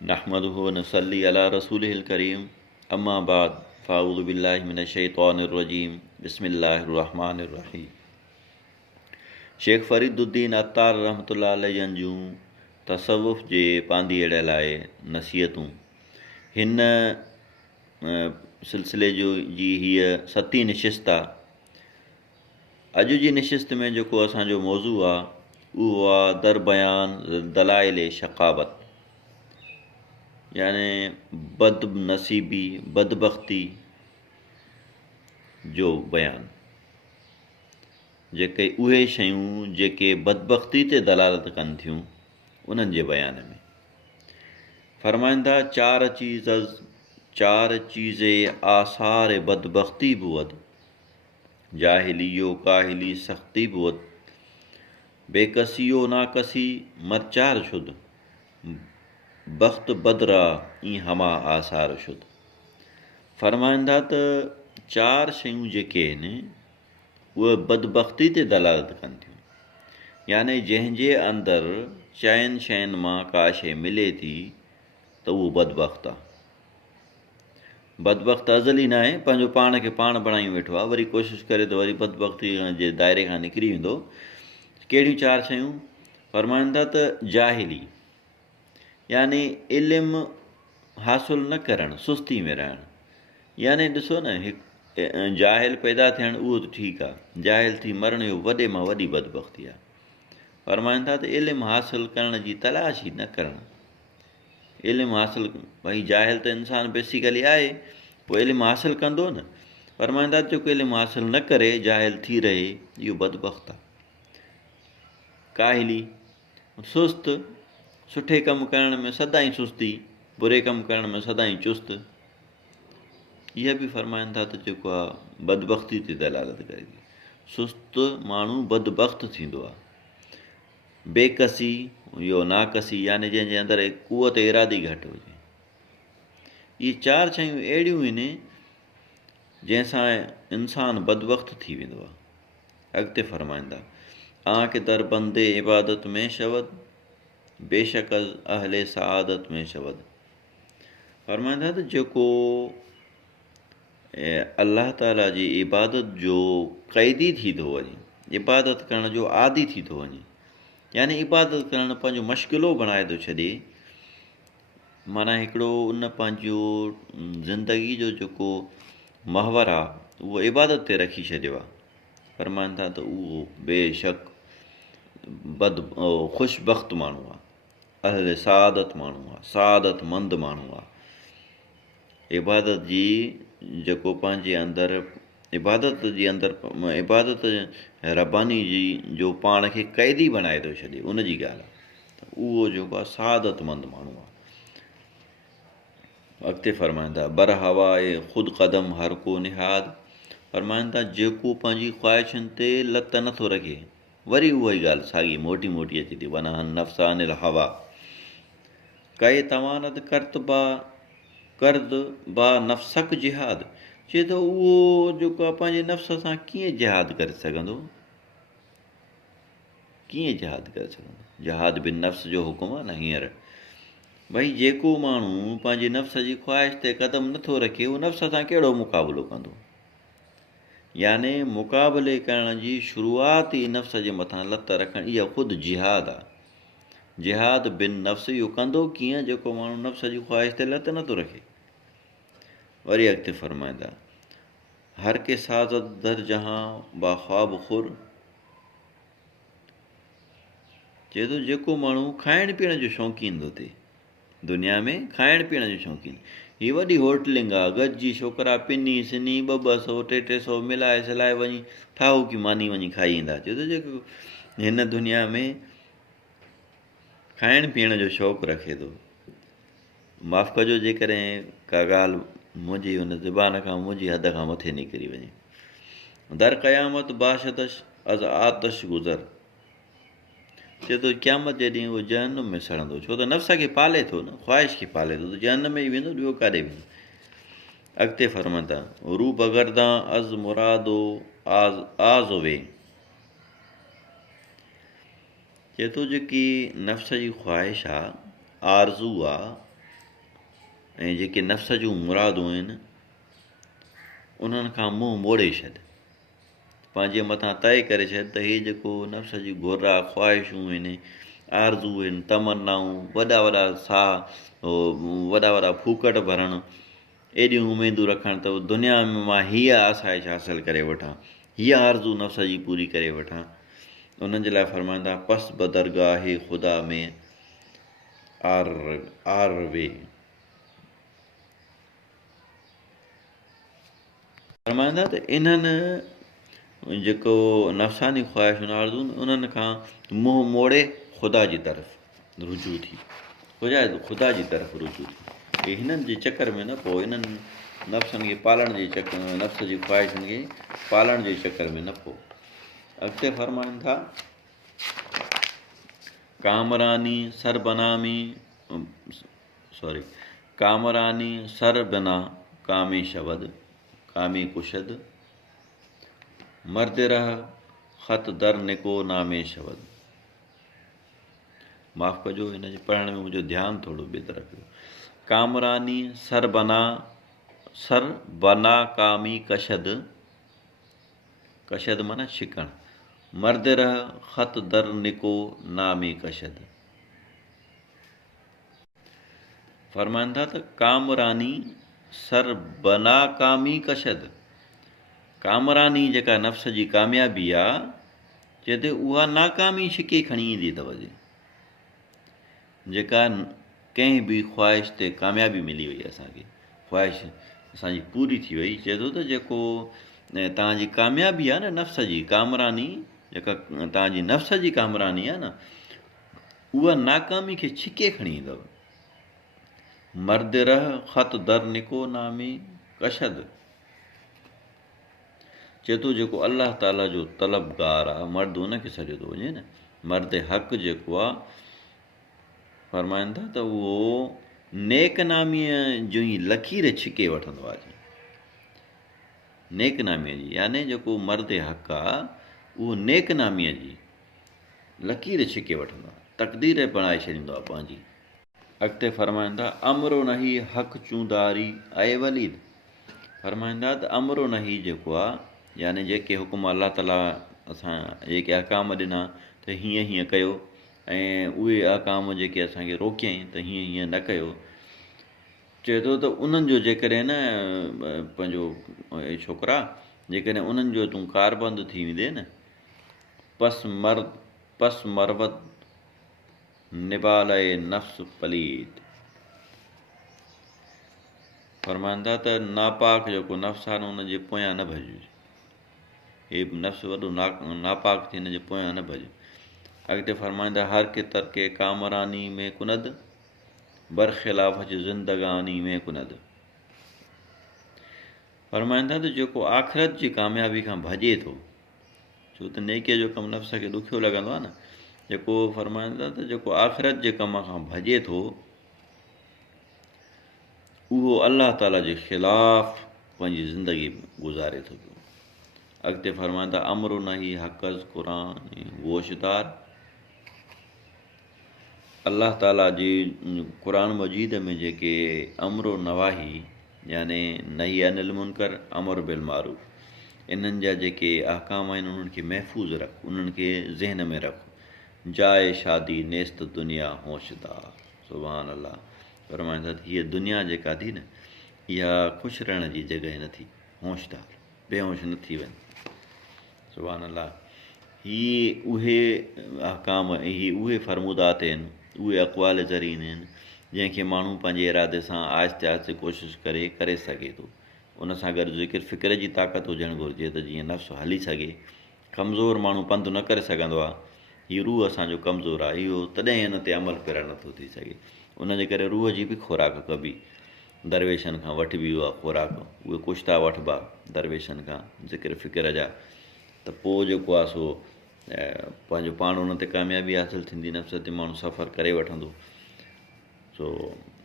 नहमदुहु व नसल्ली अला रसूलिहिल करीम अम्मा बाद फ़ाऊज़ु बिल्लाहि मिनश शैतानिर रजीम बिस्मिल्लाहिर रहमानिर रहीम। शेख फ़रीदुद्दीन अत्तार रहमतुल्लाह अलैहि जूं तसव्वुफ़ जे पांधीअड़ लाइ नसीहतूं हिन सिलसिले जी हीअ 7वीं नशिस्त आहे। अॼु जी नशिस्त में जेको असांजो मौज़ू आहे उहो आहे दरबयान दलाइल शक़ावत, याने बदनसीबी बदबख़्ती जो बयानु। जेके उहे शयूं जेके बदबख़्ती ते दलालत कनि थियूं उन्हनि जे बयान में फरमाईंदा चार चीज़े आसार बदबख़्ती बुअद, जाहिलियो काहिली सख़्ती बुअद, बेकसियो नाकसी मरचार शुद, बख़्त बदरा ई हमा आसार शुद। फरमाईंदा त 4 शयूं जेके आहिनि उहे बदबख़्ती ते दलालत कनि थियूं, याने जंहिंजे अंदरि 4 शयुनि मां का शइ मिले थी त उहो बदबख़्त आहे। बदबख़्त अज़ली न आहे, पंहिंजो पाण खे पाण बणाई वेठो आहे, वरी कोशिशि करे त वरी बदबख़्ती जे दायरे खां निकिरी वेंदो। कहिड़ियूं 4 शयूं? फरमाईंदा त जाहिली, याने इल्मु हासिलु न करणु, सुस्ती में रहणु। याने ॾिसो न, हिकु जाहिल पैदा थियणु उहो त ठीकु आहे, जाहिल थी मरण इहो वॾे मां वॾी बदबख़्ती आहे। फरमाईंदा त इल्मु हासिलु करण जी तलाश ई न करणु। इल्मु हासिलु, भई जाहिल त इंसानु बेसिकली आहे, पोइ इल्मु हासिलु कंदो न। फरमाईंदा जेको इल्मु हासिलु न करे जाहिल थी रहे इहो बदबख़्त आहे। काहिली, सुस्त, सुठे कमु करण में सदाईं सुस्ती, बुरे कमु करण में सदाईं चुस्त। इहा बि फरमाईंदा त जेको आहे बदबख़्ती ते दलालत करे थी। सुस्त माण्हू बदबख़्त थींदो आहे। बेकसी इहो नाकसी, याने जंहिंजे अंदरि कुवत इरादी घटि हुजे। इहे 4 शयूं अहिड़ियूं आहिनि जंहिंसां इंसानु बदबख़्त थी वेंदो आहे। अॻिते फरमाईंदा आंख दर बंदे इबादत में शवद, बेशक अहले सआदत में शवद। फरमाईंदा त जेको अल्लाह ताला जी इबादत जो क़ैदी थी थो वञे, इबादत करण जो आदी थी थो वञे, यानी इबादत करणु पंहिंजो मश्ग़िलो बणाए थो छॾे, माना हिकिड़ो उन पंहिंजो ज़िंदगी जो जेको महवर आहे उहो इबादत ते रखी छॾियो आहे। फरमाईंदा त उहो बेशक ख़ुशबख़्त माण्हू आहे, अहले सआदत माण्हू आहे, सआदतमंद माण्हू आहे। इबादत जी जेको पंहिंजे अंदरि इबादत रब्बानी जी जो पाण खे क़ैदी बणाए थो छॾे, उन जी ॻाल्हि आहे, त उहो जेको आहे सआदतमंद माण्हू आहे। अॻिते फरमाईंदा बर हवाए ख़ुदि क़दम हर को निहाद। फरमाईंदा जेको पंहिंजी ख़्वाहिशुनि ते लत नथो रखे, वरी उहा ई ॻाल्हि साॻी मोटी मोटी अचे थी, वना नफ़्सानिल हवा कई तवानत कर्द बा नफ़्सक जिहाद। चए थो उहो जेको आहे पंहिंजे नफ़्स सां कीअं जिहाद करे सघंदो, कीअं जिहाद करे सघंदो? जिहाद बिन नफ़्स जो हुकुम आहे न हींअर। भई जेको माण्हू पंहिंजे नफ़्स जी ख़्वाहिश ते क़दम नथो रखे उहो नफ़्स सां कहिड़ो मुक़ाबिलो कंदो? याने मुक़ाबले करण जी शुरूआत ई नफ़्स जे मथां लत रखणु, इहा ख़ुदि जिहाद आहे। जिहाद बिन नफ़्स इहो कंदो कीअं जेको माण्हू नफ़्स जी ख़्वाहिश ते लत नथो रखे। वरी अॻिते फरमाईंदा हर के साज़त दर जहां बाख़्वाब खुर। चए थो जेको माण्हू खाइण पीअण जो शौक़ीन थो थिए, दुनिया में खाइण पीअण जो शौक़ीन, हीअ वॾी होटलिंग आहे, गॾिजी छोकिरा पिनी सिनी 200 300 मिलाए सिलाए वञी ठाहू की मानी वञी खाई ईंदा। चए थो जेको हिन दुनिया में खाइण पीअण जो शौक़ु रखे थो, माफ़ु कजो जेकॾहिं का ॻाल्हि मुंहिंजी हुन ज़ुबान खां मुंहिंजी हद खां मथे निकिरी वञे। दर क़यामत बाशतश अज़ आतश गुज़र। चए थो क़यामत जे ॾींहुं उहो जहन्नुम में सड़ंदो, छो त नफ़्स खे पाले थो न, ख़्वाहिश खे पाले थो, त जहन्नुम में ई वेंदो, ॿियो काॾे वेंदो। अॻिते फरमाईंदा रू बगरदा अज़ मुरादो आज़ वे। चए थो जेकी नफ़्स जी ख़्वाहिश आहे, आरज़ू आहे, ऐं जेके नफ़्स जूं मुरादूं आहिनि उन्हनि खां मुंहुं मोड़े छॾ, पंहिंजे मथां तइ करे छॾ त हीअ जेको नफ़्स जी घुर आहे, ख़्वाहिशूं आहिनि, आरज़ू आहिनि, तमन्नाऊं, वॾा वॾा साह, वॾा वॾा फूकट भरणु, एॾियूं उमेदूं रखणु त दुनिया में मां हीअ आसाइश हासिलु करे वठां, हीअ आरज़ू नफ़्स जी पूरी करे वठां, उन्हनि जे लाइ फरमाईंदा पस बदरगाह ख़ुदा में आर वे। फरमाईंदा त इन्हनि जेको नफ़्सानी ख़्वाहिशुनि आरज़ूनि उन्हनि खां मुंहुं मोड़े ख़ुदा जी तरफ़ रुजू थी, ख़ुदा जी तरफ़ रुजू थी। हे हिननि जे चकर में न पोइ, इन्हनि नफ़्सनि खे पालण जे चकर में, नफ़्स जी ख़्वाहिशुनि खे पालण जे चकर में न पोइ। अॻिते फरमाइनि था कामरानी सर बना कामे शवद कामे कुशद मर्द रह ख़त दर निको नामे शवद। माफ़ कजो, हिन जे पढ़ण में मुंहिंजो ध्यानु थोरो ॿिए तरफ़ हुयो। कामरानी सर बना कामी कशद, कशद माना छिकण, मर्द रह ख़त दर निको नामे कशद। फरमाइनि था त कामरानी सर बना कामी कशद, कामरानी जेका नफ़्स जी कामयाबी आहे, चए थो उहा नाकामी छिके खणी ईंदी अथव, जेका कंहिं बि ख़्वाहिश ते कामयाबी मिली वई, असांखे ख़्वाहिश असांजी पूरी थी वई, चए थो त जेको तव्हांजी कामयाबी आहे न नफ़्स जी कामरानी, जेका तव्हांजी नफ़्स जी कामरानी आहे न, उहा नाकामी खे छिके खणी ईंदव। मर्द रह ख़त दर निको नामे कशद, चए थो जेको अलाह ताला जो तलबगार आहे, मर्द उनखे सॾियो थो वञे न, मर्द हक़ जेको आहे, फरमाइनि था त उहो नेकनामीअ जूं ई लकीर छिके वठंदो आहे, नेकनामीअ जी, यानी जेको मर्द हक़ आहे उहो नेकनामीअ जी लकीर छिके वठंदो आहे, तक़दीर बणाए छॾींदो आहे पंहिंजी। अॻिते फरमाइनि था अमरो नही हक़ चूंदारी आहे वलीद, फरमाईंदा त अमरो नही जेको आहे, यानी जेके हुकुम अलाह ताला असां जेके अहकाम ॾिना त हीअं हीअं कयो, ऐं उहे अहकाम जेके असांखे रोकियईं त हीअं हीअं न कयो, चए थो त उन्हनि जो जेकॾहिं न पंहिंजो छोकिरा जेकॾहिं उन्हनि जो तूं कारबंद थी वेंदे न, पस मरवत निबाले नफ़्स पलीत, फरमाईंदा त नापाक जेको नफ़्स आहे न उनजे पोयां न भॼिजे, हे नफ़्स वॾो नापाक थी हिन जे पोयां न भॼ। अॻिते फरमाईंदा हर के तरके कामरानी में कुनद बरख़िलाफ़ जी ज़िंदगानी में कुनद, फरमाईंदा त जेको आख़िरत जी कामयाबी खां भॼे थो, छो त नेकीअ जो कमु नफ़्स खे ॾुखियो लॻंदो आहे न, जेको फरमाईंदा त जेको आख़िरत जे कम खां भॼे थो उहो अलाह ताला जे ख़िलाफ़ पंहिंजी ज़िंदगी गुज़ारे थो पियो। अॻिते फरमाईंदा अमरो नही हक़ज़ क़ुरान गोशदार, अलाह ताला जी क़ुरान मजीद में जेके अमरो नवाही, यानी नही अनिल मुनकर अमर बिल मारूफ, इन्हनि जा जेके अहकाम आहिनि उन्हनि खे महफ़ूज़ रख, उन्हनि खे ज़हन में रख, जाए शादी नेस्त दुनिया होशदार, सुभान अल्लाह। फरमाईंदा त हीअ दुनिया जेका थी न, इहा ख़ुशि रहण जी जॻहि न थी, होशदार बेहोश न थी वञे, सुभान अल्लाह। हीअ उहे अहकाम, ही उहे फरमूदात आहिनि, उहे अक़वाल ज़रीन आहिनि जंहिंखे माण्हू पंहिंजे इरादे सां आहिस्ते आहिस्ते कोशिशि करे सघे थो। उन सां गॾु ज़िक्र फ़िक्र जी ताक़त हुजणु घुरिजे त जीअं नफ़्स हली सघे। कमज़ोर माण्हू पंधु न करे सघंदो आहे, हीअ रूह असांजो कमज़ोर आहे, इहो तॾहिं हिन ते अमल पिणु नथो थी सघे। उनजे करे रूह जी बि खुराक कबी, दरवेशनि खां वठिबी उहा खुराक, उहे कुश्ता वठिबा दरवेशनि खां ज़िक्र फ़िक्र जा, त पोइ जेको आहे सो पंहिंजो पाण उन ते कामयाबी हासिलु थींदी, नफ़्स ते माण्हू सफ़र करे वठंदो। सो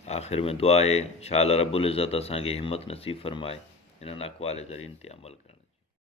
आख़िर में दुआ आहे, शा अल्लाह रब्बुल इज़्ज़त असांखे हिमत नसीब फ़रमाए इन्हनि अक़वाल ज़रीन ते अमल करणु।